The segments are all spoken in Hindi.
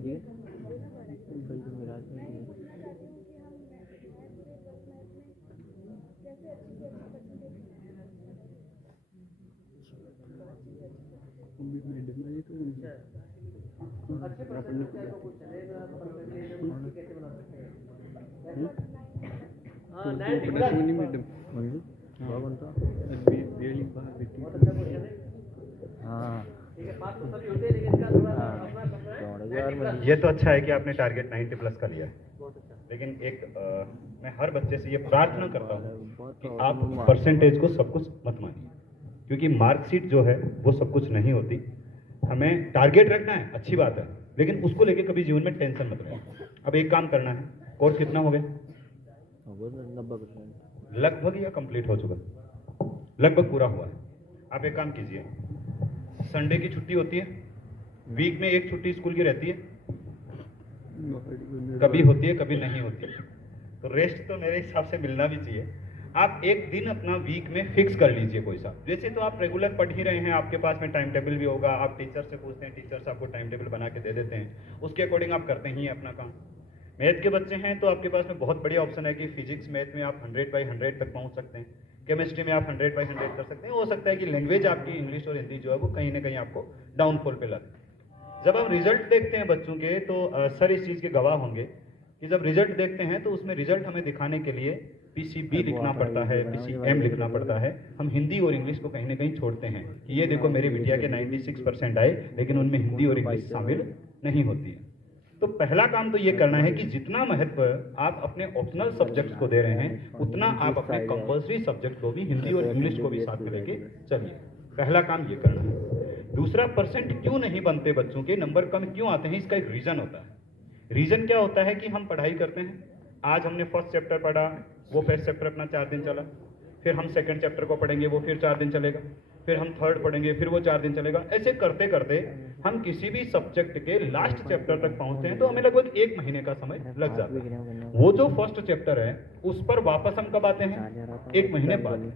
जी बिल्कुल मेरा अच्छे परसेंटेज चाहिए तो कुछ चलेगा, परसेंटेज कैसे बना सकते हैं? हाँ, 90 प्लस बहुत अच्छा क्वेश्चन है। हाँ ठीक है, पास तो सभी होते हैं, लेकिन इसका थोड़ा सा अपना करना है 90 प्लस। ये तो अच्छा है कि आपने टारगेट 90 प्लस का लिया है, बहुत अच्छा। लेकिन मैं हर बच्चे से ये प्रार्थना करता हूँ कि आप परसेंटेज को सब कुछ मत मानिए, क्योंकि मार्कशीट जो है वो सब कुछ नहीं होती। हमें टारगेट रखना है, अच्छी बात है, लेकिन उसको लेके कभी जीवन में टेंशन मत लेना। अब एक काम करना है, कोर्स कितना हो गया? 90%। लगभग या कंप्लीट हो चुका? लगभग पूरा हुआ है। आप एक काम कीजिए, संडे की छुट्टी होती है, वीक में एक छुट्टी स्कूल की रहती है, कभी होती है कभी नहीं होती है, तो रेस्ट तो मेरे हिसाब से मिलना भी चाहिए। आप एक दिन अपना वीक में फिक्स कर लीजिए कोई सा। जैसे तो आप रेगुलर पढ़ ही रहे हैं, आपके पास में टाइम टेबल भी होगा, आप टीचर से पूछते हैं, टीचर्स आपको टाइम टेबल बना के दे देते हैं, उसके अकॉर्डिंग आप करते ही हैं अपना काम। मैथ के बच्चे हैं तो आपके पास में बहुत बढ़िया ऑप्शन है कि फिजिक्स मैथ में आप 100/100 तक पहुंच सकते हैं, केमिस्ट्री में आप 100/100 कर सकते हैं। हो सकता है कि लैंग्वेज आपकी इंग्लिश और हिंदी जो है वो कहीं ना कहीं आपको डाउनफॉल पे लगे। जब हम रिजल्ट देखते हैं बच्चों के तो सर इस चीज़ के गवाह होंगे कि जब रिजल्ट देखते हैं तो उसमें रिजल्ट हमें दिखाने के लिए PCB लिखना पड़ता है, PCM लिखना पड़ता है। हम हिंदी और इंग्लिश को कहीं ना कहीं छोड़ते हैं कि ये देखो मेरी बिटिया के 96% आए, लेकिन उनमें हिंदी और इंग्लिश शामिल नहीं होती है। तो पहला काम तो ये करना है कि जितना महत्व आप अपने ऑप्शनल सब्जेक्ट्स को दे रहे हैं, उतना आप अपने कंपल्सरी सब्जेक्ट को भी, हिंदी और इंग्लिश को भी साथ में लेके चलिए। पहला काम ये करना है। दूसरा, परसेंट क्यों नहीं बनते बच्चों के, नंबर कम क्यों आते हैं, इसका एक रीजन होता है। रीजन क्या होता है कि हम पढ़ाई करते हैं, आज हमने फर्स्ट चैप्टर पढ़ा, वो फर्स्ट चैप्टर अपना 4 दिन चला, फिर हम सेकंड चैप्टर को पढ़ेंगे, वो फिर 4 दिन चलेगा, फिर हम थर्ड पढ़ेंगे, फिर वो 4 दिन चलेगा। ऐसे करते करते हम किसी भी सब्जेक्ट के लास्ट चैप्टर तक पहुंचते हैं तो हमें लगभग 1 महीने का समय लग जाता है। वो जो फर्स्ट चैप्टर है उस पर वापस हम कब आते हैं? 1 महीने बाद।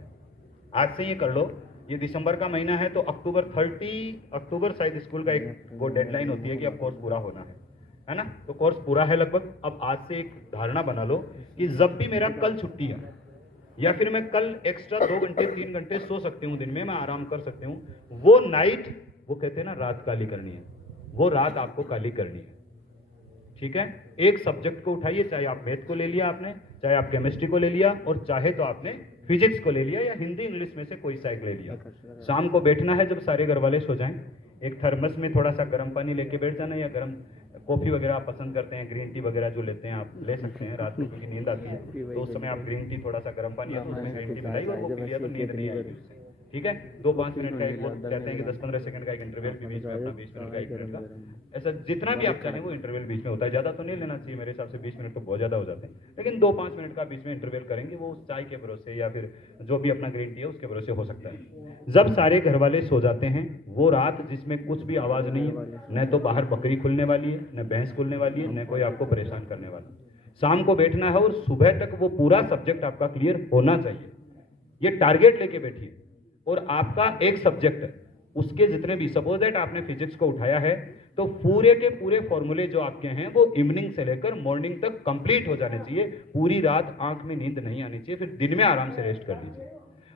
आज से ये कर लो, ये दिसंबर का महीना है तो अक्टूबर 30 अक्टूबर शायद स्कूल का एक वो डेडलाइन होती है कि अब कोर्स पूरा होना है ना? तो कोर्स पूरा है लगभग। अब आज से एक धारणा बना लो कि जब भी मेरा कल छुट्टी है या फिर मैं कल एक्स्ट्रा 2 घंटे 3 घंटे सो सकती हूँ दिन में, मैं आराम कर सकती हूँ, वो नाइट, वो कहते हैं ना रात काली करनी है, वो रात आपको काली करनी है। ठीक है, एक सब्जेक्ट को उठाइए, चाहे आप मैथ को ले लिया आपने, चाहे आप केमिस्ट्री को ले लिया, और चाहे तो आपने फिजिक्स को ले लिया या हिंदी इंग्लिश में से कोई सा एक ले लिया। शाम को बैठना है जब सारे घर वाले सो जाएं, एक थर्मस में थोड़ा सा गर्म पानी लेके बैठ जाना, या गर्म कॉफी वगैरह आप पसंद करते हैं, ग्रीन टी वगैरह जो लेते हैं आप ले सकते हैं। रात में क्योंकि नींद आती है तो उस समय आप ग्रीन टी, थोड़ा सा गर्म पानी आप उसमें ग्रीन टी मिलाई और वो पी लिया तो नींद नहीं आएगी उससे। ठीक है, 2-5 मिनट का एक, वो कहते हैं कि 10-15 सेकंड का एक इंटरवल भी बीच में अपना, 20 मिनट का 1 मिनट का, ऐसा जितना भी आप चाहें वो इंटरवल बीच में होता है। ज़्यादा तो नहीं लेना चाहिए मेरे हिसाब से, 20 मिनट तो बहुत ज़्यादा हो जाते हैं, लेकिन 2-5 मिनट का बीच में इंटरवल करेंगे, वो उस चाय के भरोसे या फिर जो भी अपना ग्रीन टी है उसके भरोसे हो सकता है। जब सारे घर वाले सो जाते हैं, वो रात जिसमें कुछ भी आवाज़ नहीं है, न तो बाहर बकरी खुलने वाली है, न भैंस खुलने वाली है, न कोई आपको परेशान करने वाला है। शाम को बैठना है और सुबह तक वो पूरा सब्जेक्ट आपका क्लियर होना चाहिए। ये टारगेट लेके बैठिए। और आपका एक सब्जेक्ट है, उसके जितने भी, सपोज दैट आपने फिजिक्स को उठाया है तो पूरे के पूरे फॉर्मूले जो आपके हैं वो इवनिंग से लेकर मॉर्निंग तक कंप्लीट हो जाने चाहिए। पूरी रात आंख में नींद नहीं आनी चाहिए, फिर दिन में आराम से रेस्ट कर लीजिए।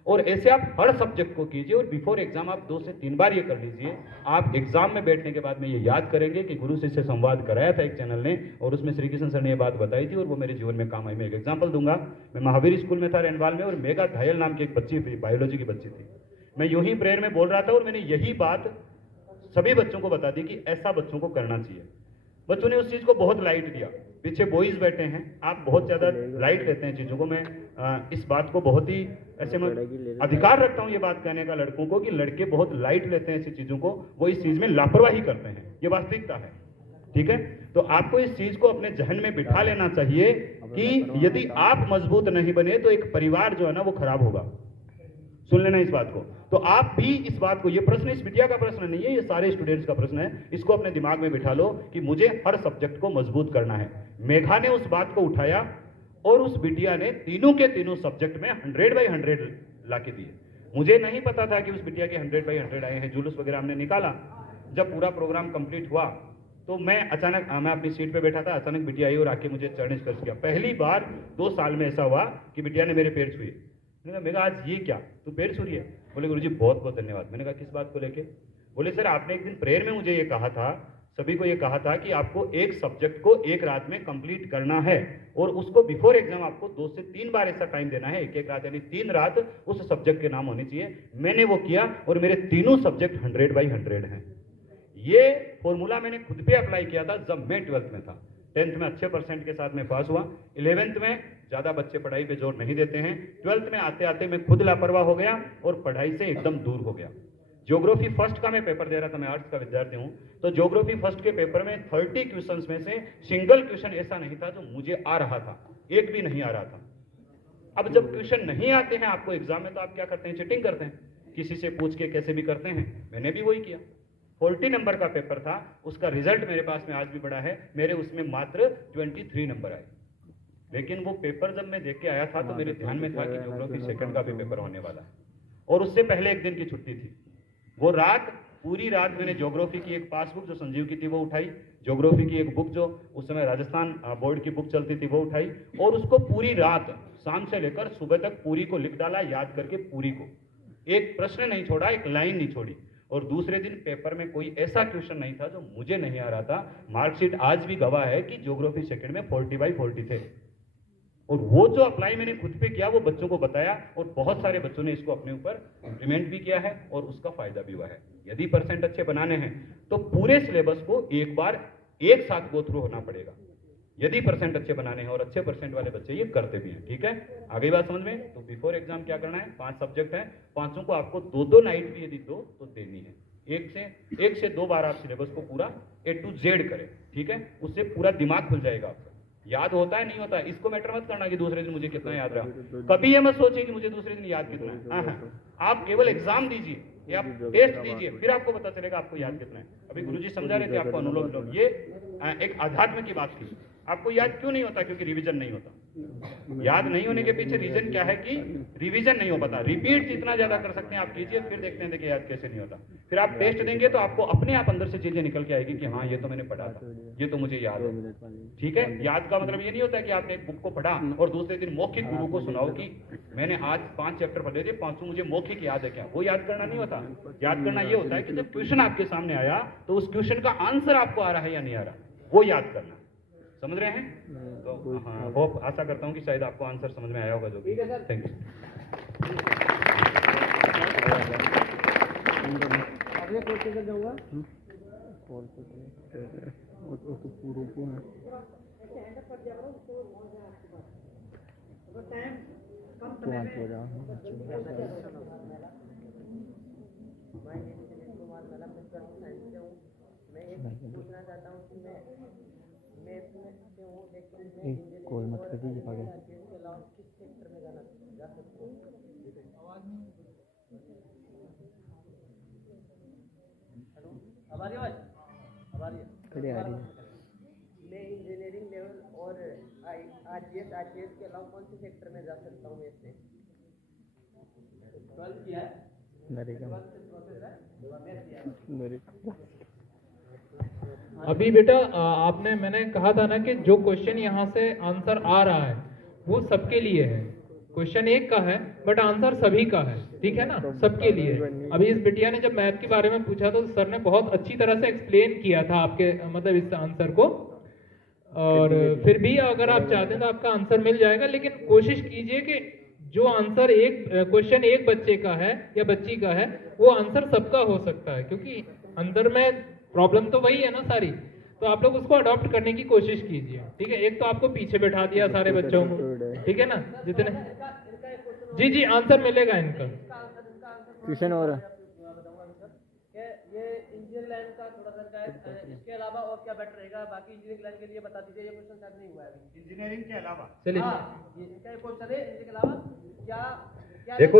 और ऐसे आप हर सब्जेक्ट को कीजिए और बिफोर एग्जाम आप 2 से 3 बार ये कर लीजिए। आप एग्जाम में बैठने के बाद में ये याद करेंगे कि गुरु शिष्य संवाद कराया था एक चैनल ने, और उसमें श्री कृष्ण सर ने ये बात बताई थी और वो मेरे जीवन में काम आई। मैं एक एग्जाम्पल दूंगा। मैं महावीर स्कूल में था रेंडवाल में, और मेघा घायल नाम की एक बच्ची थी, बायोलॉजी की बच्ची थी। मैं यूं ही प्रेयर में बोल रहा था और मैंने यही बात सभी बच्चों को बता दी कि ऐसा बच्चों को करना चाहिए। बच्चों ने उस चीज को बहुत लाइट दिया। पीछे बॉयज बैठे हैं, आप बहुत ज्यादा लाइट लेते हैं चीजों को। मैं इस बात को बहुत ही ऐसे मैं अधिकार रखता हूं ये बात कहने का लड़कों को कि लड़के बहुत लाइट लेते हैं ऐसी चीजों को, वो इस चीज में लापरवाही करते हैं, ये वास्तविकता है। ठीक है, तो आपको इस चीज को अपने जहन में बिठा लेना चाहिए कि यदि आप मजबूत नहीं बने तो एक परिवार जो है ना वो खराब होगा। सुन लेना इस बात को। तो आप भी इस बात को, ये प्रश्न इस बिटिया का प्रश्न नहीं है, ये सारे स्टूडेंट्स का प्रश्न है। इसको अपने दिमाग में बिठा लो कि मुझे हर सब्जेक्ट को मजबूत करना है। मेघा ने उस बात को उठाया और उस बिटिया ने तीनों के तीनों सब्जेक्ट में 100/100 लाके दिए। मुझे नहीं पता था कि उस बिटिया के 100/100 आए हैं। जुलूस वगैरह हमने निकाला। जब पूरा प्रोग्राम कंप्लीट हुआ तो मैं अचानक मैं अपनी सीट पे बैठा था, अचानक बिटिया आई और आके मुझे चरण स्पर्श किया। पहली बार 2 साल में ऐसा हुआ कि बिटिया ने मेरे पैर छुए। मैंने कहा आज ये क्या, तू पैर छू रही है? बोले गुरुजी बहुत बहुत धन्यवाद। मैंने कहा किस बात को लेके? बोले सर आपने एक दिन प्रेयर में मुझे ये कहा था, सभी को ये कहा था कि आपको एक सब्जेक्ट को एक रात में कंप्लीट करना है और उसको बिफोर एग्जाम आपको 2 से 3 बार ऐसा टाइम देना है, एक रात यानी 3 रात उस सब्जेक्ट के नाम होने चाहिए। मैंने वो किया और मेरे तीनों सब्जेक्ट 100/100 हैं। ये फॉर्मूला मैंने खुद पे अप्लाई किया था जब मैं 12th में था। 10th में अच्छे परसेंट के साथ मैं पास हुआ, 11th में ज़्यादा बच्चे पढ़ाई पे जोर नहीं देते हैं, 12th में आते आते मैं खुद लापरवाह हो गया और पढ़ाई से एकदम दूर हो गया। ज्योग्राफी फर्स्ट का मैं पेपर दे रहा था, मैं आर्ट्स का विद्यार्थी हूँ, तो ज्योग्राफी फर्स्ट के पेपर में 30 क्वेश्चंस में से सिंगल क्वेश्चन ऐसा नहीं था जो मुझे आ रहा था, एक भी नहीं आ रहा था। अब जब क्वेश्चन नहीं आते हैं आपको एग्जाम में तो आप क्या करते हैं? चीटिंग करते हैं, किसी से पूछ के कैसे भी करते हैं। मैंने भी वही किया। 40 नंबर का पेपर था, उसका रिजल्ट मेरे पास में आज भी पड़ा है, मेरे उसमें मात्र 23 नंबर आए। लेकिन वो पेपर जब मैं देख के आया था तो मेरे ध्यान में था कि ज्योग्राफी सेकंड का भी पेपर होने वाला है और उससे पहले एक दिन की छुट्टी थी। वो रात, पूरी रात मैंने ज्योग्राफी की एक पासबुक जो संजीव की थी वो उठाई, ज्योग्राफी की एक बुक जो उस समय राजस्थान बोर्ड की बुक चलती थी वो उठाई और उसको पूरी रात शाम से लेकर सुबह तक पूरी को लिख डाला, याद करके पूरी को, एक प्रश्न नहीं छोड़ा, एक लाइन नहीं छोड़ी। और दूसरे दिन पेपर में कोई ऐसा क्वेश्चन नहीं था जो मुझे नहीं आ रहा था। मार्कशीट आज भी गवाह है कि ज्योग्राफी सेकंड में 40/40 थे। और वो जो अप्लाई मैंने खुद पे किया वो बच्चों को बताया और बहुत सारे बच्चों ने इसको अपने ऊपर इम्प्लीमेंट भी किया है और उसका फायदा भी हुआ है। यदि परसेंट अच्छे बनाने हैं तो पूरे सिलेबस को एक बार एक साथ गो थ्रू होना पड़ेगा, यदि परसेंट अच्छे बनाने हैं, और अच्छे परसेंट वाले बच्चे ये करते भी हैं। ठीक है, आगे बात समझ में? तो बिफोर एग्जाम क्या करना है? 5 सब्जेक्ट हैं, पांचों को आपको 2-2 नाइट भी यदि दो तो देनी है। एक से 2 बार आप सिलेबस को पूरा A to Z करें। ठीक है, उससे पूरा दिमाग खुल जाएगा आपका। याद होता है नहीं होता इसको मैटर मत करना कि दूसरे दिन मुझे कितना याद रहा, कभी ये मत सोचिए कि मुझे दूसरे दिन याद कितना है। आप केवल एग्जाम दीजिए या टेस्ट दीजिए, फिर आपको पता चलेगा आपको याद कितना है। अभी गुरुजी समझा रहे थे आपको अनुलोम विलोम, ये एक आध्यात्म की बात थी। आपको याद क्यों नहीं होता? क्योंकि रिवीजन नहीं होता। याद नहीं होने के पीछे रीजन क्या है कि रिवीजन नहीं हो पाता। रिपीट जितना ज्यादा कर सकते हैं आप कीजिए, फिर देखते हैं देखिए याद कैसे नहीं होता। फिर आप टेस्ट देंगे तो आपको अपने आप अंदर से चीजें निकल के आएगी कि हाँ ये तो मैंने पढ़ा था, ये तो मुझे याद है। ठीक है, याद का मतलब ये नहीं होता कि आपने एक बुक को पढ़ा और दूसरे दिन मौखिक गुरु को सुनाओ कि मैंने आज 5 चैप्टर पढ़े थे, 5 मुझे मौखिक याद है क्या। वो याद करना नहीं होता। याद करना ये होता है कि जब क्वेश्चन आपके सामने आया तो उस क्वेश्चन का आंसर आपको आ रहा है या नहीं आ रहा, वो याद करना। समझ रहे हैं? तो हाँ, होप आशा करता हूँ कि शायद आपको आंसर समझ में आया होगा जो। ठीक है सर, थैंक यू। अगले क्वेश्चन पर जाऊंगा। मैं एक पूछना चाहता हूँ कि मैं इसमें से हूँ, लेकिन कॉल मत कर दीजिए पागल। इसके अलावा किस सेक्टर में जा सकते हूँ? हेलो, अब आ रही है? अब आ रही है? मैं इंजीनियरिंग लेवल और आईएएस के अलावा कौन से सेक्टर में जा सकता हूँ? इससे 12th किया है, अभी बेटा आपने, मैंने कहा था ना कि जो क्वेश्चन यहाँ से आंसर आ रहा है वो सबके लिए है। क्वेश्चन एक का है बट आंसर सभी का है। ठीक है ना, सबके लिए है। अभी इस बिटिया ने जब मैथ के बारे में पूछा तो सर ने बहुत अच्छी तरह से एक्सप्लेन किया था आपके मतलब इस आंसर को, और फिर भी अगर आप चाहते हैं तो आपका आंसर मिल जाएगा। लेकिन कोशिश कीजिए कि जो आंसर एक क्वेश्चन एक बच्चे का है या बच्ची का है वो आंसर सबका हो सकता है, क्योंकि अंदर में प्रॉब्लम तो वही है ना सारी। तो आप लोग उसको अडॉप्ट करने की कोशिश कीजिए। ठीक है, एक तो आपको पीछे बैठा दिया सारे बच्चों को, ठीक है ना, जितने जी आंसर मिलेगा इनका। ट्यूशन और ये इंजीनियरिंग लाइन का थोड़ा सा इसके अलावा और क्या बेटर रहेगा? बाकी इंजीनियरिंग लाइन के लिए बता दीजिए, ये क्वेश्चन शायद नहीं हुआ है अभी। इंजीनियरिंग के अलावा चलिए इसका एक क्वेश्चन है, इंजीनियरिंग के अलावा क्या देखो,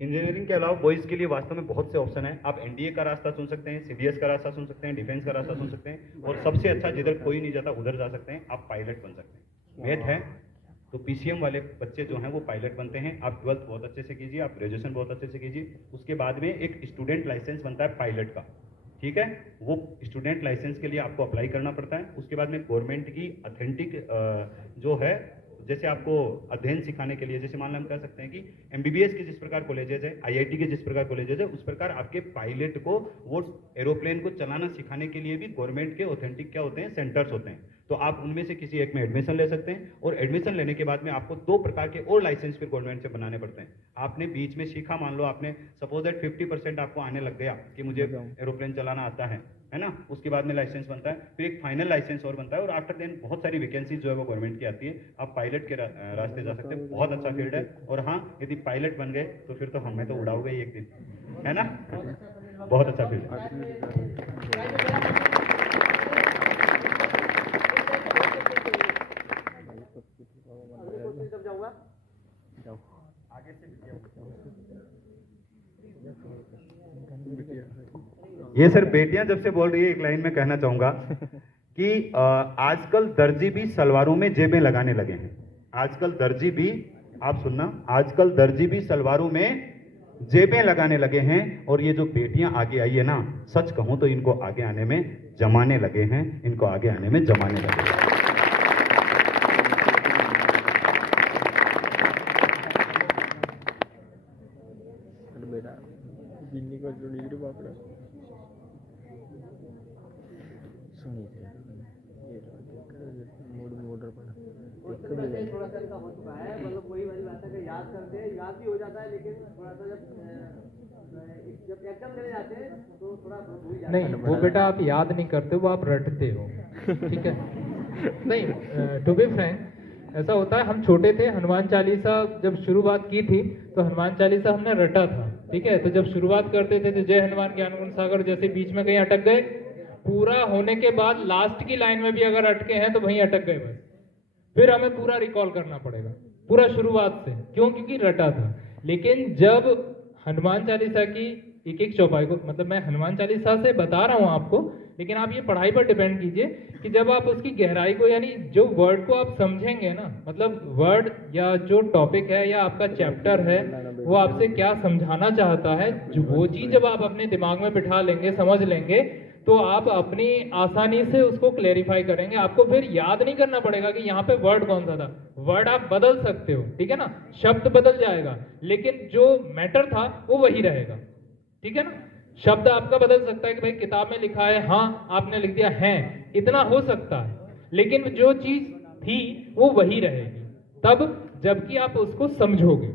इंजीनियरिंग के अलावा बॉयज के लिए वास्तव में बहुत से ऑप्शन है। आप एनडीए का रास्ता चुन सकते हैं, सीडीएस का रास्ता चुन सकते हैं, डिफेंस का रास्ता चुन सकते हैं, और सबसे अच्छा जिधर कोई नहीं जाता उधर जा सकते हैं, आप पायलट बन सकते हैं। मैथ है तो पीसीएम वाले बच्चे जो हैं वो पायलट बनते हैं। आप 12th बहुत अच्छे से कीजिए, आप ग्रेजुएशन बहुत अच्छे से कीजिए, उसके बाद में एक स्टूडेंट लाइसेंस बनता है पायलट का। ठीक है, वो स्टूडेंट लाइसेंस के लिए आपको अप्लाई करना पड़ता है। उसके बाद में गवर्नमेंट की ऑथेंटिक जो है, जैसे आपको अध्ययन सिखाने के लिए, जैसे मान लो हम कह सकते हैं कि एमबीबीएस के जिस प्रकार कॉलेजेस है, आईआईटी के जिस प्रकार कॉलेजेस है, उस प्रकार आपके पायलट को वो एरोप्लेन को चलाना सिखाने के लिए भी गवर्नमेंट के ऑथेंटिक क्या होते हैं, सेंटर्स होते हैं। तो आप उनमें से किसी एक में एडमिशन ले सकते हैं, और एडमिशन लेने के बाद में आपको 2 प्रकार के और लाइसेंस फिर गवर्नमेंट से बनाने पड़ते हैं। आपने बीच में सीखा, मान लो आपने सपोज दैट 50% आपको आने लग गया कि मुझे एरोप्लेन चलाना आता है ना, उसके बाद में लाइसेंस बनता है, फिर एक फाइनल लाइसेंस और बनता है, और आफ्टर देन बहुत सारी वैकेंसीज जो है वो गवर्नमेंट की आती है। आप पायलट के रास्ते जा सकते हैं, बहुत अच्छा फील्ड है। और हाँ, यदि पायलट बन गए तो फिर तो हमें तो उड़ाओगे ही एक दिन, है ना, बहुत अच्छा फील्ड है। ये सर बेटियां जब से बोल रही है, एक लाइन में कहना चाहूंगा कि आजकल दर्जी भी सलवारों में जेबें लगाने लगे हैं। आजकल दर्जी भी, आप सुनना, आजकल दर्जी भी सलवारों में जेबें लगाने लगे हैं। और ये जो बेटियां आगे आई है ना, सच कहूं तो इनको आगे आने में जमाने लगे हैं, इनको आगे आने में जमाने लगे हैं। बेटा बिल्ली को जोड़ी रे बाप रे, सुनिए ये मोटर पर थोड़ा सा इनका हो चुका है, मतलब वही वाली बात है कि याद करते हैं, याद भी हो जाता है, लेकिन थोड़ा सा जब एग्जाम देने जाते हैं तो थोड़ा भूल जाते हैं। नहीं, वो बेटा आप याद नहीं करते, वो आप रटते हो, ठीक है। नहीं, टू बी फ्रैंक, ऐसा होता है, हम छोटे थे, हनुमान चालीसा जब शुरुआत की थी तो हनुमान चालीसा हमने रटा था, ठीक है। तो जब शुरुआत करते थे तो जय हनुमान ज्ञान गुण सागर जैसे बीच में कहीं अटक गए, पूरा होने के बाद लास्ट की लाइन में भी अगर अटके हैं तो वहीं अटक गए बस, फिर हमें पूरा रिकॉल करना पड़ेगा, पूरा शुरुआत से। क्यों? क्योंकि रटा था। लेकिन जब हनुमान चालीसा की एक एक चौपाई को, मतलब मैं हनुमान चालीसा से बता रहा हूं आपको, लेकिन आप ये पढ़ाई पर डिपेंड कीजिए कि जब आप उसकी गहराई को, यानी जो वर्ड को आप समझेंगे ना, मतलब वर्ड या जो टॉपिक है या आपका चैप्टर है वो आपसे क्या समझाना चाहता है, जो वो चीज जब आप अपने दिमाग में बिठा लेंगे, समझ लेंगे, तो आप अपनी आसानी से उसको क्लेरिफाई करेंगे। आपको फिर याद नहीं करना पड़ेगा कि यहाँ पे वर्ड कौन सा था। वर्ड आप बदल सकते हो, ठीक है ना, शब्द बदल जाएगा, लेकिन जो मैटर था वो वही रहेगा, ठीक है ना। शब्द आपका बदल सकता है कि भाई किताब में लिखा है, हाँ आपने लिख दिया है, इतना हो सकता है, लेकिन जो चीज थी वो वही रहेगी तब जबकि आप उसको समझोगे,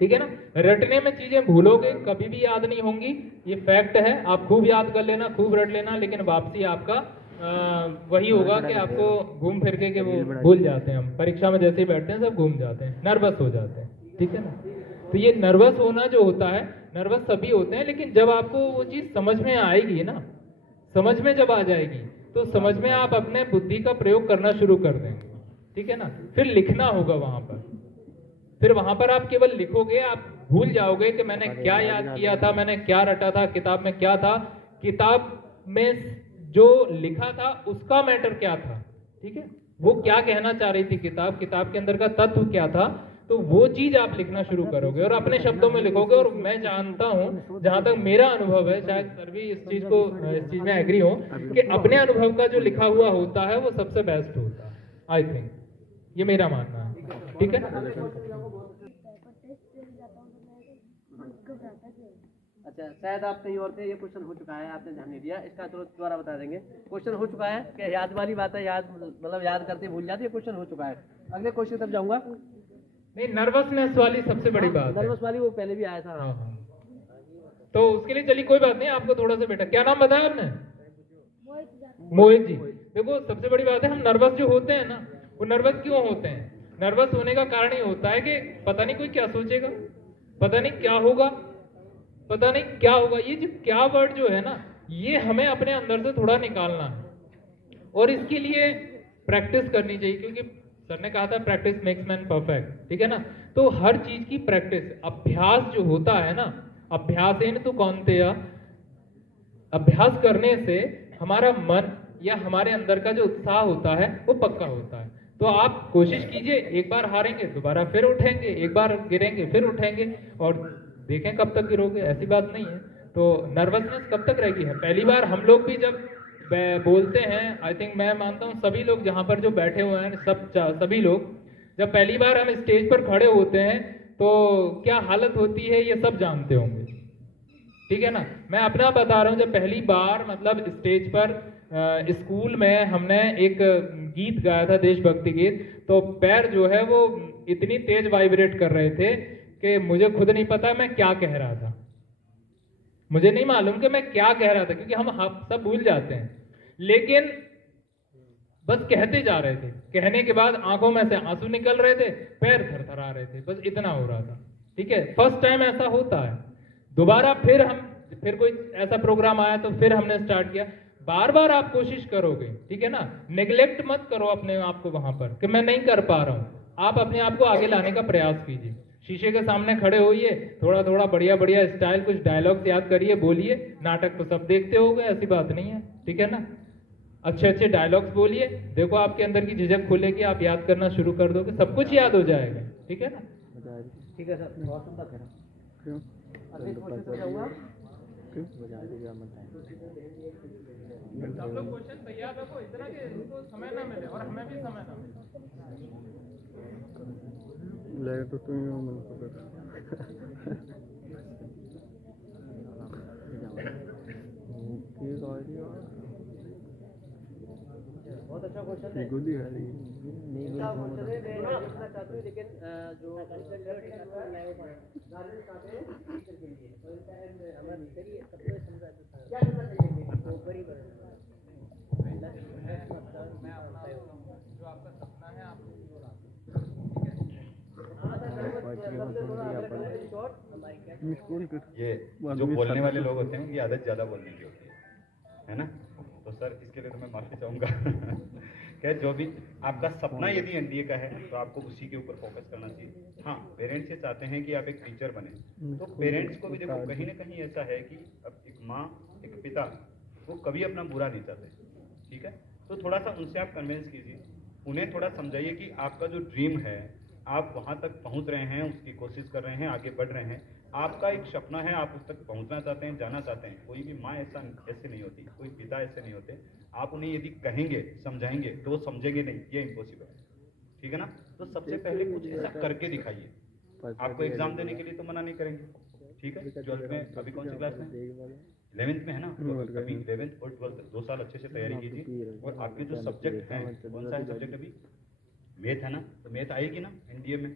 ठीक है ना। रटने में चीजें भूलोगे, कभी भी याद नहीं होंगी, ये फैक्ट है। आप खूब याद कर लेना, खूब रट लेना, लेकिन वापसी आपका वही होगा कि आपको घूम फिर के वो भूल जाते हैं। हम परीक्षा में जैसे ही बैठते हैं सब घूम जाते हैं, नर्वस हो जाते हैं, ठीक है ना। तो ये नर्वस होना जो होता है, नर्वस सभी होते हैं, लेकिन जब आपको वो चीज समझ में आएगी ना, समझ में जब आ जाएगी तो समझ में आप अपने बुद्धि का प्रयोग करना शुरू कर देंगे, ठीक है ना। फिर लिखना होगा वहां पर, फिर वहां पर आप केवल लिखोगे, आप भूल जाओगे कि मैंने क्या याद किया था, मैंने क्या रटा था, किताब में क्या था, किताब में जो लिखा था उसका मैटर क्या था, ठीक है, वो क्या कहना चाह रही थी किताब, किताब के अंदर का तत्व क्या था, तो वो चीज आप लिखना शुरू करोगे और अपने शब्दों में लिखोगे। और मैं जानता हूं, जहां तक मेरा अनुभव है, शायद सर भी इस चीज में एग्री हो, कि अपने अनुभव का जो लिखा हुआ होता है वो सबसे बेस्ट होता है, आई थिंक, ये मेरा मानना है, ठीक है। अच्छा, शायद आप कहीं और थे, ये क्वेश्चन हो चुका है, आपने ध्यान नहीं दिया, इसका तो दोबारा बता देंगे। क्वेश्चन हो चुका है कि याद वाली बात है, याद मतलब याद करते भूल जाते, क्वेश्चन हो चुका है। अगले क्वेश्चन तक जाऊंगा। नहीं, नर्वसनेस वाली सबसे बड़ी बात है। नर्वस वाली वो पहले भी आया था। तो उसके लिए चलिए कोई बात नहीं, आपको थोड़ा सा बेटा, क्या नाम बताया आपने? मोहित जी। देखो सबसे बड़ी बात है, हम नर्वस जो होते हैं ना, वो नर्वस क्यों होते हैं? नर्वस होने का कारण ये होता है कि पता नहीं कोई क्या सोचेगा, पता नहीं क्या होगा, पता नहीं क्या होगा। ये जो क्या वर्ड जो है ना, ये हमें अपने अंदर से थोड़ा निकालना है और इसके लिए प्रैक्टिस करनी चाहिए, क्योंकि सर ने कहा था प्रैक्टिस मेक्स मैन परफेक्ट, ठीक है ना। तो हर चीज की प्रैक्टिस, अभ्यास जो होता है ना, अभ्यासेन तो कौन्तेय, अभ्यास करने से हमारा मन या हमारे अंदर का जो उत्साह होता है वो पक्का होता है। तो आप कोशिश कीजिए, एक बार हारेंगे दोबारा फिर उठेंगे, एक बार गिरेंगे फिर उठेंगे, और देखें कब तक गिरोगे, ऐसी बात नहीं है। तो नर्वसनेस कब तक रहेगी? है पहली बार हम लोग भी जब बोलते हैं, आई थिंक मैं मानता हूँ सभी लोग जहाँ पर जो बैठे हुए हैं सभी लोग जब पहली बार हम स्टेज पर खड़े होते हैं तो क्या हालत होती है ये सब जानते होंगे, ठीक है ना। मैं अपना बता रहा हूँ, जब पहली बार मतलब स्टेज पर स्कूल में हमने एक गीत गाया था, देशभक्ति गीत, तो पैर जो है वो इतनी तेज वाइब्रेट कर रहे थे कि मुझे खुद नहीं पता मैं क्या कह रहा था। मुझे नहीं मालूम कि मैं क्या कह रहा था, क्योंकि हम सब भूल जाते हैं, लेकिन बस कहते जा रहे थे। कहने के बाद आंखों में से आंसू निकल रहे थे, पैर थरथरा रहे थे, बस इतना हो रहा था, ठीक है। फर्स्ट टाइम ऐसा होता है। दोबारा फिर कोई ऐसा प्रोग्राम आया तो फिर हमने स्टार्ट किया। बार बार आप कोशिश करोगे, ठीक है ना, नेग्लेक्ट मत करो अपने आप को वहां पर कि मैं नहीं कर पा रहा हूं। आप अपने आप को आगे लाने का प्रयास कीजिए, शीशे के सामने खड़े होइए, थोड़ा थोड़ा बढ़िया बढ़िया स्टाइल, कुछ डायलॉग्स याद करिए, बोलिए। नाटक तो सब देखते होगे, ऐसी बात नहीं है, ठीक है ना। अच्छे अच्छे डायलॉग्स बोलिए, देखो आपके अंदर की झिझक खुलेगी, आप याद करना शुरू कर दोगे, सब कुछ याद हो जाएगा, ठीक है ना। ठीक है सर, बहुत सुंदर कह रहा। क्यों अभी क्वेश्चन तो क्या हुआ? क्यों बजा दीजिए मत सब लोग क्वेश्चन तैयार रखो, इतना कि उनको समय ना मिले और हमें भी समय ना मिले। ले तो तुम ही हो मन पकड़ बहुत अच्छा क्वेश्चन है। गोली है रही अच्छा क्वेश्चन है, मैं पूछना चाहता हूँ, लेकिन जो टीचर के लिए तो इनका हमारा करिए सबको समझा क्या करना चाहिए वो बड़ी बात जो आपका सपना है आप ये जो बोलने वाले लोग होते हैं उनकी आदत ज़्यादा बोलने की होती है ना। तो सर इसके लिए तो मैं माफ़ी चाहूँगा क्या जो भी आपका सपना यदि एनडीए का है तो आपको उसी के ऊपर फोकस करना चाहिए। हाँ, पेरेंट्स ये चाहते हैं कि आप एक टीचर बने, तो पेरेंट्स को भी देखो कहीं ना कहीं ऐसा है कि अब एक माँ एक पिता वो कभी अपना बुरा नहीं चाहते, ठीक है। तो थोड़ा सा उनसे आप कन्विंस कीजिए, उन्हें थोड़ा समझाइए कि आपका जो ड्रीम है आप वहाँ तक पहुँच रहे हैं, उसकी कोशिश कर रहे हैं, आगे बढ़ रहे हैं, आपका एक सपना है, आप उस तक पहुँचना चाहते हैं, जाना चाहते हैं। कोई भी माँ ऐसे नहीं होती, कोई पिता ऐसे नहीं होते। आप उन्हें यदि कहेंगे समझाएंगे तो वो समझेंगे नहीं, ये इम्पॉसिबल है, ठीक है ना। तो सबसे पहले कुछ ऐसा करके दिखाइए। आपको एग्जाम देने के लिए तो मना नहीं करेंगे, ठीक है। 12th में अभी कौन सी क्लास में? 11th में है ना, तो अभी 11th और 12th 2 साल अच्छे से तैयारी कीजिए। और आपके जो सब्जेक्ट हैं, कौन सा है सब्जेक्ट अभी? मैथ है ना, तो मैथ आएगी ना एनडीए में,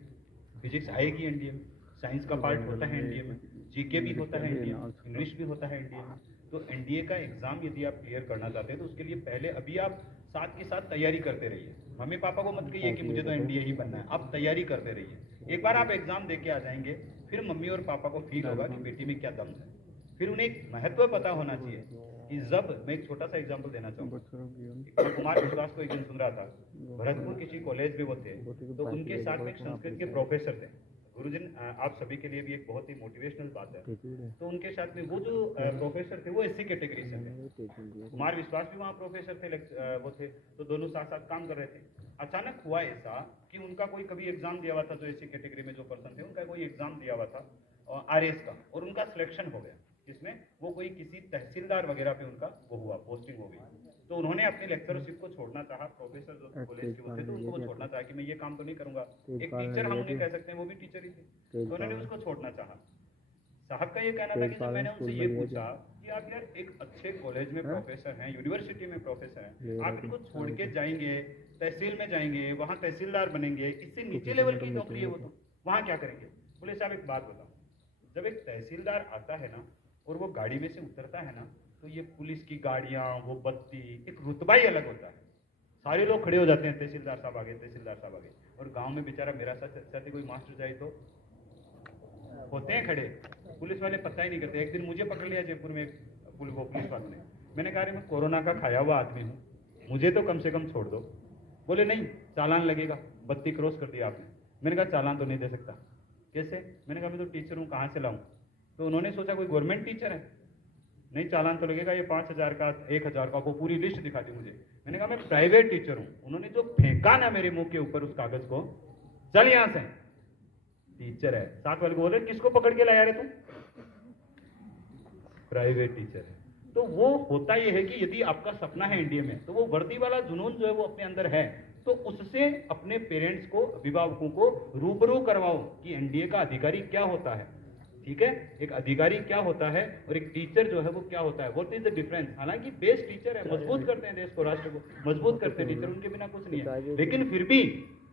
फिजिक्स आएगी एनडीए में, साइंस का पार्ट होता है एनडीए में, जीके भी होता है एनडीए में, इंग्लिश भी होता है एनडीए में। तो एनडीए का एग्जाम यदि आप क्लियर करना चाहते हैं तो उसके लिए पहले अभी आप साथ के साथ तैयारी करते रहिए। मम्मी पापा को मत कहिए कि मुझे तो एनडीए ही बनना है, आप तैयारी करते रहिए। एक बार आप एग्जाम दे के आ जाएंगे, फिर मम्मी और पापा को फील होगा कि बेटी में क्या दम है। फिर उन्हें एक महत्व पता होना चाहिए कि जब मैं एक छोटा सा एग्जाम्पल देना चाहूँगा। कुमार विश्वास को एक दिन सुन रहा था, भरतपुर किसी कॉलेज में वो थे, तो उनके साथ में एक संस्कृत के प्रोफेसर थे। गुरुजन आप सभी के लिए भी एक बहुत ही मोटिवेशनल बात है। तो उनके साथ में वो जो प्रोफेसर थे वो एससी कैटेगरी से थे, कुमार विश्वास भी वहाँ प्रोफेसर थे, वो थे, तो दोनों साथ साथ काम कर रहे थे। अचानक हुआ ऐसा कि उनका कोई कभी एग्जाम दिया हुआ था, जो एससी कैटेगरी में जो पर्सन थे उनका कोई एग्जाम दिया हुआ था आरएस का, और उनका सिलेक्शन हो गया, जिसमें वो कोई किसी तहसीलदार वगैरह पे उनका वो हुआ, पोस्टिंग हो गई। तो उन्होंने अपनी लेक्चरशिप को छोड़ना चाहा, प्रोफेसर जो कॉलेज के होते तो उनको वो छोड़ना चाहा कि मैं ये काम तो नहीं करूंगा। एक टीचर हम उन्हें कह सकते हैं, वो भी टीचर ही थे, तो उन्होंने उसको छोड़ना चाहा। साहब का ये कहना था कि जब मैंने उनसे ये पूछा कि आप यार एक अच्छे कॉलेज में प्रोफेसर हैं, यूनिवर्सिटी में प्रोफेसर हैं, आप इनको छोड़ के जाएंगे, तहसील में जाएंगे, वहाँ तहसीलदार बनेंगे, इससे नीचे लेवल की नौकरी है वो, तो वहाँ क्या करेंगे? बोले साहब एक बात बताओ, जब एक तहसीलदार आता है ना और वो गाड़ी में से उतरता है ना, तो ये पुलिस की गाड़ियाँ, वो बत्ती, एक रुतबा ही अलग होता है। सारे लोग खड़े हो जाते हैं, तहसीलदार साहब आगे, तहसीलदार साहब आगे। और गांव में बेचारा मेरा साथ कोई मास्टर जाए तो होते हैं खड़े, पुलिस वाले पता ही नहीं करते। एक दिन मुझे पकड़ लिया जयपुर में पुलिस वालों ने। मैंने कहा मैं कोरोना का खाया हुआ आदमी हूँ, मुझे तो कम से कम छोड़ दो। बोले नहीं, चालान लगेगा, बत्ती क्रॉस कर दिया आपने। मैंने कहा चालान तो नहीं दे सकता। कैसे? मैंने कहा मैं तो टीचर हूँ, कहाँ से लाऊं? तो उन्होंने सोचा कोई गवर्नमेंट टीचर है, नहीं चालान तो लगेगा, ये 5000 का 1000 का, वो पूरी लिस्ट दिखा दी मुझे। मैंने कहा मैं प्राइवेट टीचर हूँ। उन्होंने जो फेंका ना मेरे मुंह के ऊपर उस कागज को, चल यहाँ से, टीचर है। साथ वाले को बोले किसको पकड़ के लाया रे तू? प्राइवेट टीचर है। तो वो होता ये है कि यदि आपका सपना है एनडीए में, तो वो वर्दी वाला जुनून जो है वो अपने अंदर है, तो उससे अपने पेरेंट्स को, अभिभावकों को रूबरू करवाओ कि एनडीए का अधिकारी क्या होता है। ठीक है, एक अधिकारी क्या होता है और एक टीचर जो है वो क्या होता है, व्हाट इज द डिफरेंस। हालांकि बेस्ट टीचर है, मजबूत करते हैं देश को, राष्ट्र को मजबूत करते हैं टीचर, उनके बिना कुछ नहीं है। लेकिन फिर भी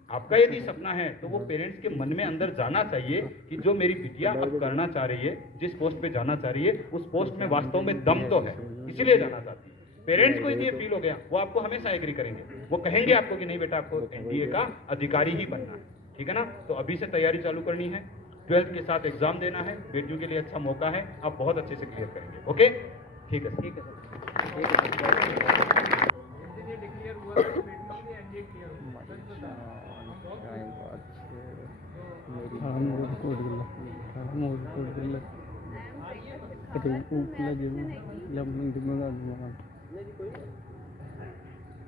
आपका यदि सपना है तो वो पेरेंट्स के मन में अंदर जाना चाहिए कि जो मेरी बिटिया अब करना चाह रही है, जिस पोस्ट पे जाना चाह रही है, उस पोस्ट में वास्तव में दम तो है, इसीलिए जाना चाहती है। पेरेंट्स को यदि ये फील हो गया, वो आपको हमेशा एग्री करेंगे, वो कहेंगे आपको कि नहीं बेटा, आपको एनडीए का अधिकारी ही बनना है। ठीक है ना, तो अभी से तैयारी चालू करनी है, 12th के साथ एग्जाम देना है, बेटियों के लिए अच्छा मौका है, आप बहुत अच्छे से क्लियर करेंगे। ओके, ठीक है, ठीक है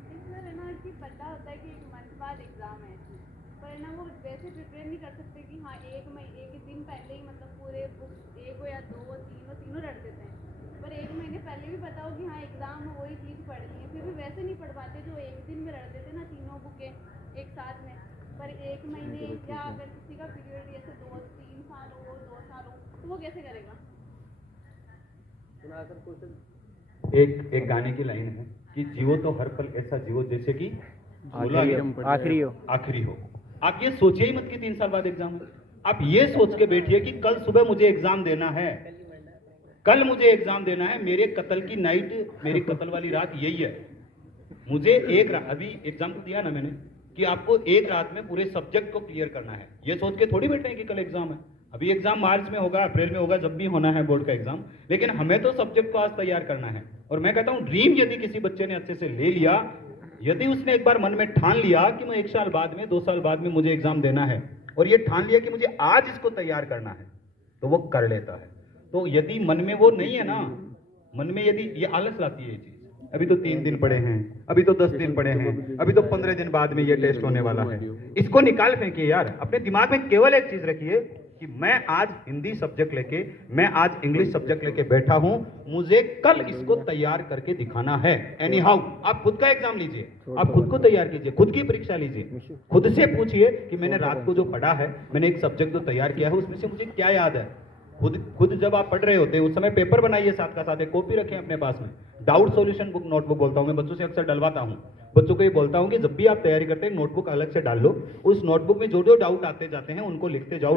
इसमें है ना कि पता होता है कि एक मंथ बाद एग्जाम है, पर ना वो वैसे प्रिपेयर नहीं कर सकते कि हाँ एक दिन पहले ही मतलब पूरे बुक्स एक हो या दो हो, तीनों रट देते हैं। पर एक महीने पहले भी पता हो कि हाँ एग्जाम में वही चीज़ पढ़नी है, फिर भी वैसे नहीं पढ़ पाते जो एक दिन में रट देते ना तीनों बुकें एक साथ में। पर एक महीने या अगर किसी का पीरियड जैसे 2-3 साल हो, 2 साल हो, तो वो कैसे करेगा? एक गाने की लाइन है कि जीवो तो हर पल ऐसा जीवो जैसे कि आखिरी हो। आप ये सोचिए ही मत कि 3 साल बाद एग्जाम है। आप ये सोच के बैठिए कि कल सुबह मुझे एग्जाम देना है, कल मुझे एग्जाम देना है, मेरे कत्ल की नाइट, मेरी कत्ल वाली रात यही है। मुझे एक रात, अभी एग्जाम्पल दिया ना मैंने कि आपको एक रात में पूरे सब्जेक्ट को क्लियर करना है। ये सोच के थोड़ी बैठे हैं कि कल एग्जाम है। अभी एग्जाम मार्च में होगा, अप्रैल में होगा, जब भी होना है बोर्ड का एग्जाम, लेकिन हमें तो सब्जेक्ट को आज तैयार करना है। और मैं कहता हूं ड्रीम यदि किसी बच्चे ने अच्छे से ले लिया, यदि उसने एक बार मन में ठान लिया कि मैं 1 साल बाद में, 2 साल बाद में मुझे एग्जाम देना है, और ये ठान लिया कि मुझे आज इसको तैयार करना है, तो वो कर लेता है। तो यदि मन में वो नहीं है ना, मन में यदि ये आलस लाती है ये चीज, अभी तो 3 दिन पड़े हैं, अभी तो 10 दिन पड़े हैं, अभी तो 15 दिन बाद में ये टेस्ट होने वाला है, इसको निकाल फेंकिए यार। अपने दिमाग में केवल एक चीज रखिए कि मैं आज हिंदी सब्जेक्ट लेके, मैं आज इंग्लिश सब्जेक्ट लेके बैठा हूं, मुझे कल इसको तैयार करके दिखाना है। एनी हाउ आप खुद का एग्जाम लीजिए, आप खुद को तैयार कीजिए, खुद की परीक्षा लीजिए, खुद से पूछिए कि मैंने रात को जो पढ़ा है, मैंने एक सब्जेक्ट जो तैयार किया है, उसमें से मुझे क्या याद है। खुद जब आप पढ़ रहे होते हैं उस समय पेपर बनाइए, साथ का साथ एक कॉपी रखें अपने पास में। डाउट सॉल्यूशन बुक, नोटबुक बोलता हूं मैं, बच्चों से अक्सर डलवाता हूं। बच्चों को ये बोलता हूं कि जब भी आप तैयारी करते हैं नोटबुक अलग से डाल लो, उस नोटबुक में जो जो डाउट आते जाते हैं उनको लिखते जाओ,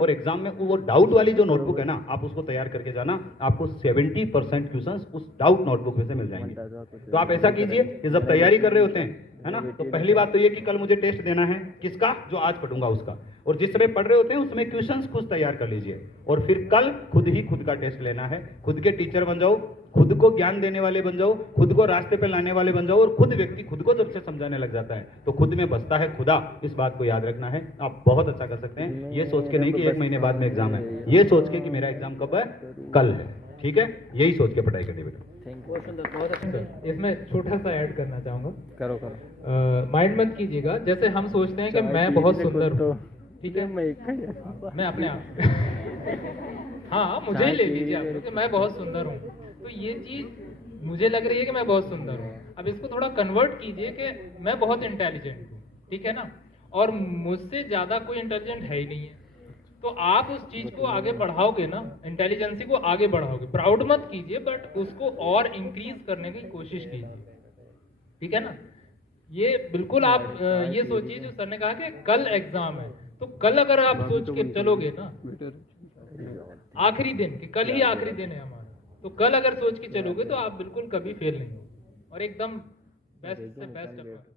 और एग्जाम में वो डाउट वाली जो नोटबुक है ना, आप उसको तैयार करके जाना, आपको 70% क्वेश्चंस उस डाउट नोटबुक में से मिल जाएंगे। तो आप ऐसा कीजिए कि जब तैयारी कर रहे होते हैं, है ना, तो पहली बात तो ये कि कल मुझे टेस्ट देना है, किसका, जो आज पढ़ूंगा उसका, और जिस समय पढ़ रहे होते हैं उसमें क्वेश्चंस खुद तैयार कर लीजिए, और फिर कल खुद ही खुद का टेस्ट लेना है। खुद के टीचर बन जाओ, खुद को ज्ञान देने वाले बन जाओ, खुद को रास्ते पे लाने वाले बन जाओ, और खुद व्यक्ति खुद को जब से समझाने लग जाता है तो खुद में बसता है खुदा। इस बात को याद रखना है, आप बहुत अच्छा कर सकते हैं। ये सोच के नहीं कि 1 महीने बाद में एग्जाम है, ये सोच के कि मेरा एग्जाम कब है, कल है। ठीक है, यही सोच के पढ़ाई करनी बेटा। इसमें छोटा सा ऐड करना चाहूंगा, करो माइंड मत कीजिएगा। जैसे हम सोचते हैं कि मैं बहुत सुंदर हूँ, ठीक है, मैं अपने आप हाँ मुझे ही ले लीजिए आप, कि मैं बहुत सुंदर हूँ, तो ये चीज मुझे लग रही है कि मैं बहुत सुंदर हूँ। अब इसको थोड़ा कन्वर्ट कीजिए कि मैं बहुत इंटेलिजेंट हूँ, ठीक है ना, और मुझसे ज्यादा कोई इंटेलिजेंट है ही नहीं है। तो आप उस चीज को आगे बढ़ाओगे ना, इंटेलिजेंसी को आगे बढ़ाओगे, प्राउड मत कीजिए, बट उसको और इंक्रीज करने की कोशिश कीजिए, ठीक है ना। ये बिल्कुल आप ये सोचिए जो सर ने कहा कि कल एग्जाम है, तो कल अगर आप सोच के चलोगे ना, आखिरी दिन कि कल ही आखिरी दिन है हमारा, तो कल अगर सोच के चलोगे तो आप बिल्कुल कभी फेल नहीं हो, और एकदम बेस्ट से बेस्ट